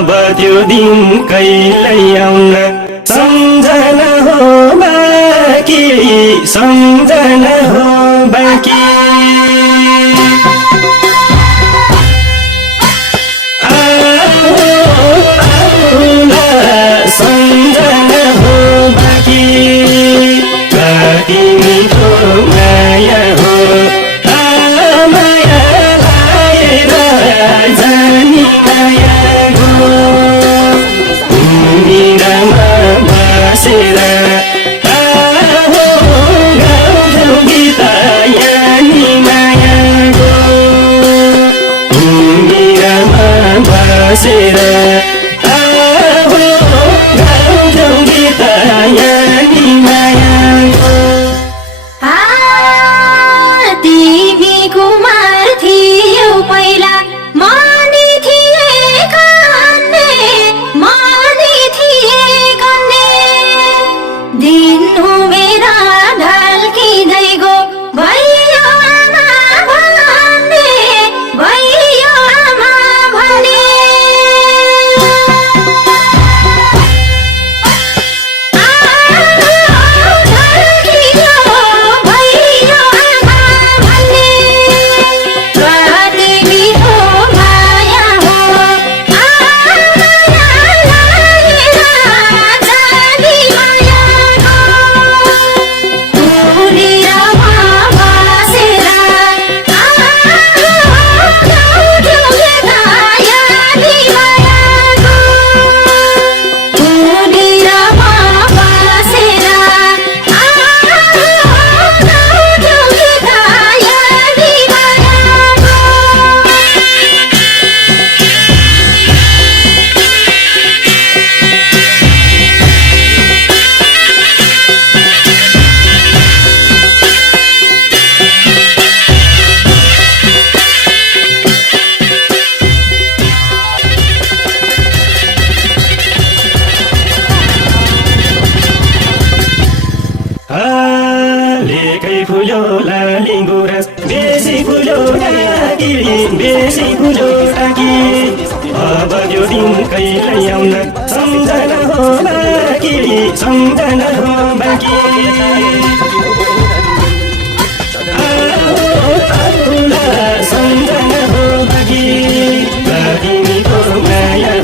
अब त्यो दिन कहिल्यै आउन सम्झना हो बाँकी सम्झना हो बाँकी सम्झना हो बाँकी कति मिठो माया हो माया लाएर जानी मायाको कुम्भिरमा बसेर गाउँछौ गीत यानी मायाको कुम्भिरमा बसेर फुल्यो लाली गुराँस बेसी फुल्यो टाकी बेसी फुल्यो टाकी अब त्यो दिन कहिल्यै आउन सम्झना हो बाँकी सम्झना हो बाँकी सम्झना हो बाँकी कति मिठो माया